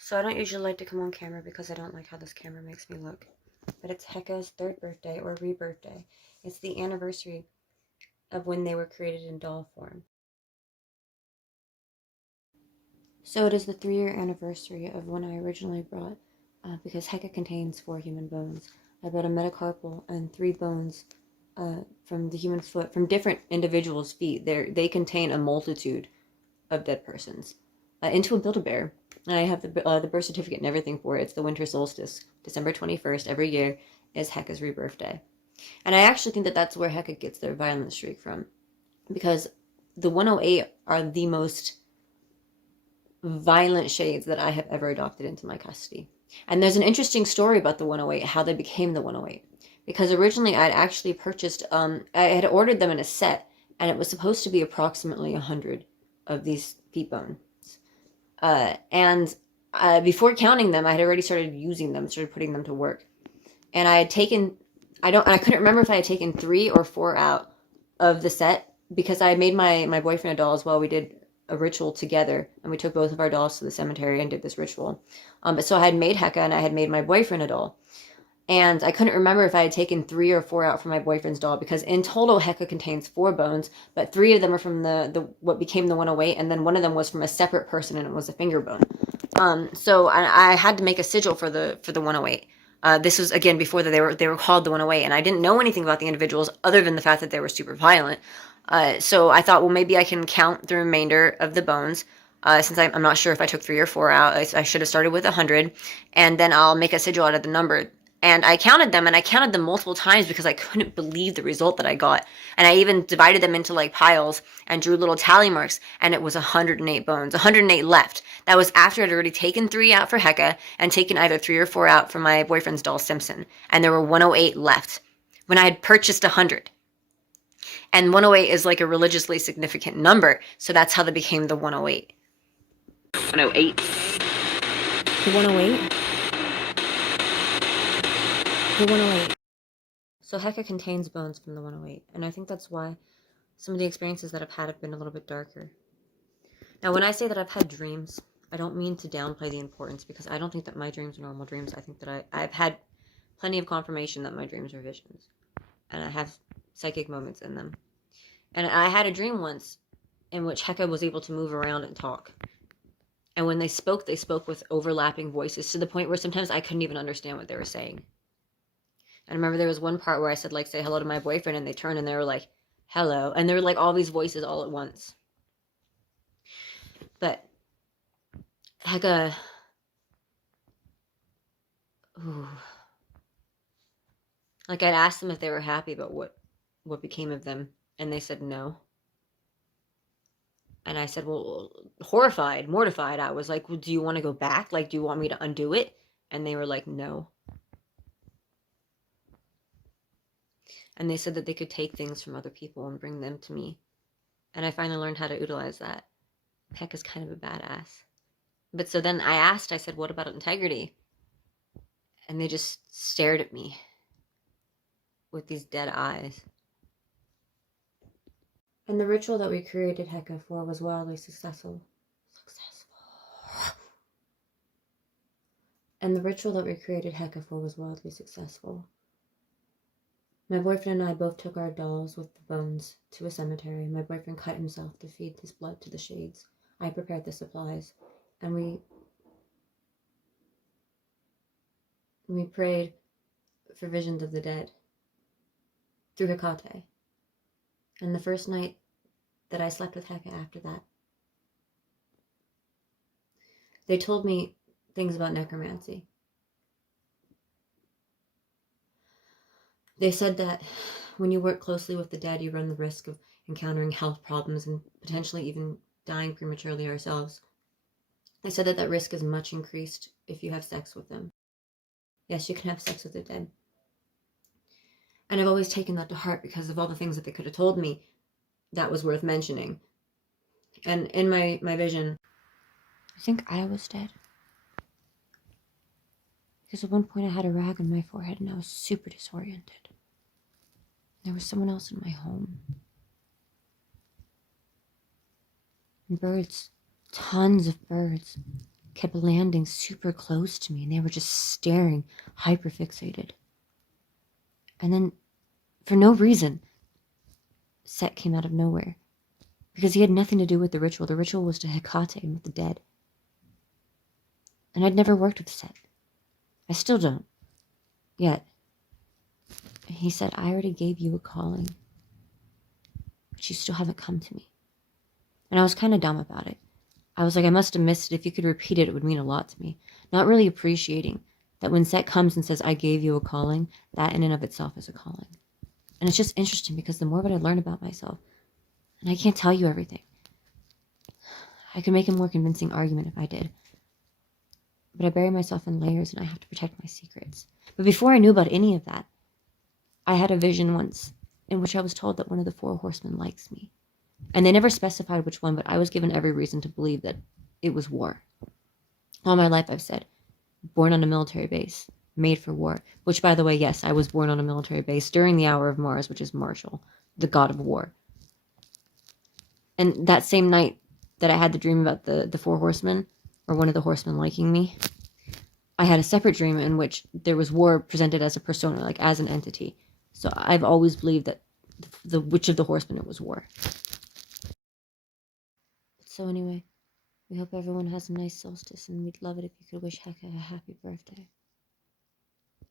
So I don't usually like to come on camera because I don't like how this camera makes me look. But it's Heka's 3rd birthday, or rebirthday. It's the anniversary of when they were created in doll form. So it is the 3-year anniversary of when I originally brought, because Heka contains 4 human bones. I brought a metacarpal and 3 bones from the human foot, from different individuals' feet. They contain a multitude of dead persons, into a Build-A-Bear. And I have the birth certificate and everything for it. It's the winter solstice. December 21st every year is Heka's rebirth day. And I actually think that that's where Heka gets their violent streak from. Because the 108 are the most violent shades that I have ever adopted into my custody. And there's an interesting story about the 108, how they became the 108. Because originally I'd actually purchased, I had ordered them in a set, and it was supposed to be approximately 100 of these feet bones. And before counting them, I had already started using them, started putting them to work. And I had taken, I couldn't remember if I had taken 3 or 4 out of the set, because I made my boyfriend a doll as well. We did a ritual together, and we took both of our dolls to the cemetery and did this ritual. But so I had made Heka, and I had made my boyfriend a doll. And I couldn't remember if I had taken 3 or 4 out from my boyfriend's doll, because in total Heka contains 4 bones, but 3 of them are from the what became the 108, and then one of them was from a separate person, and it was a finger bone. So I had to make a sigil for the 108. This was again before that they were called the 108, and I didn't know anything about the individuals other than the fact that they were super violent. So I thought, well, maybe I can count the remainder of the bones. Since I'm not sure if I took 3 or 4 out, I should have started with 100, and then I'll make a sigil out of the number. And I counted them, and I counted them multiple times because I couldn't believe the result that I got. And I even divided them into like piles and drew little tally marks, and it was 108 bones, 108 left. That was after I'd already taken 3 out for Heka and taken either 3 or 4 out for my boyfriend's doll Simpson, and there were 108 left when I had purchased 100. And 108 is like a religiously significant number, so that's how they became the 108. 108. The 108? The 108. So Heka contains bones from the 108, and I think that's why some of the experiences that I've had have been a little bit darker. Now, when I say that I've had dreams, I don't mean to downplay the importance, because I don't think that my dreams are normal dreams. I think that I've had plenty of confirmation that my dreams are visions, and I have psychic moments in them. And I had a dream once in which Heka was able to move around and talk. And when they spoke with overlapping voices to the point where sometimes I couldn't even understand what they were saying. And I remember there was one part where I said, like, say hello to my boyfriend, and they turned and they were like, hello. And there were like all these voices all at once. But Heka, ooh. Like, I'd asked them if they were happy about what became of them, and they said no. And I said, well, horrified, mortified, I was like, well, do you want to go back? Like, do you want me to undo it? And they were like, no. And they said that they could take things from other people and bring them to me. And I finally learned how to utilize that. Heck is kind of a badass. But so then I said, what about integrity? And they just stared at me with these dead eyes. And the ritual that we created Heka for was wildly successful. And the ritual that we created Heka for was wildly successful. My boyfriend and I both took our dolls with the bones to a cemetery. My boyfriend cut himself to feed his blood to the shades. I prepared the supplies, and we prayed for visions of the dead through Hekate. And the first night that I slept with Heka after that, they told me things about necromancy. They said that when you work closely with the dead, you run the risk of encountering health problems and potentially even dying prematurely ourselves. They said that that risk is much increased if you have sex with them. Yes, you can have sex with the dead. And I've always taken that to heart because of all the things that they could have told me that was worth mentioning. And in my vision, I think I was dead. Because at one point I had a rag on my forehead and I was super disoriented. There was someone else in my home. And birds, tons of birds, kept landing super close to me, and they were just staring, hyper fixated. And then, for no reason, Set came out of nowhere. Because he had nothing to do with the ritual. The ritual was to Hecate and with the dead. And I'd never worked with Set. I still don't. Yet. He said, I already gave you a calling. But you still haven't come to me. And I was kind of dumb about it. I was like, I must have missed it. If you could repeat it, it would mean a lot to me. Not really appreciating that when Set comes and says, I gave you a calling, that in and of itself is a calling. And it's just interesting because the more that I learn about myself, and I can't tell you everything. I could make a more convincing argument if I did. But I bury myself in layers and I have to protect my secrets. But before I knew about any of that, I had a vision once in which I was told that one of the 4 horsemen likes me. And they never specified which one, but I was given every reason to believe that it was war. All my life I've said, born on a military base, made for war. Which, by the way, yes, I was born on a military base during the hour of Mars, which is Marshall, the god of war. And that same night that I had the dream about the 4 horsemen, or one of the horsemen liking me, I had a separate dream in which there was war presented as a persona, like as an entity. So I've always believed that the which of the horsemen it was war. So anyway, we hope everyone has a nice solstice, and we'd love it if you could wish Heka a happy birthday.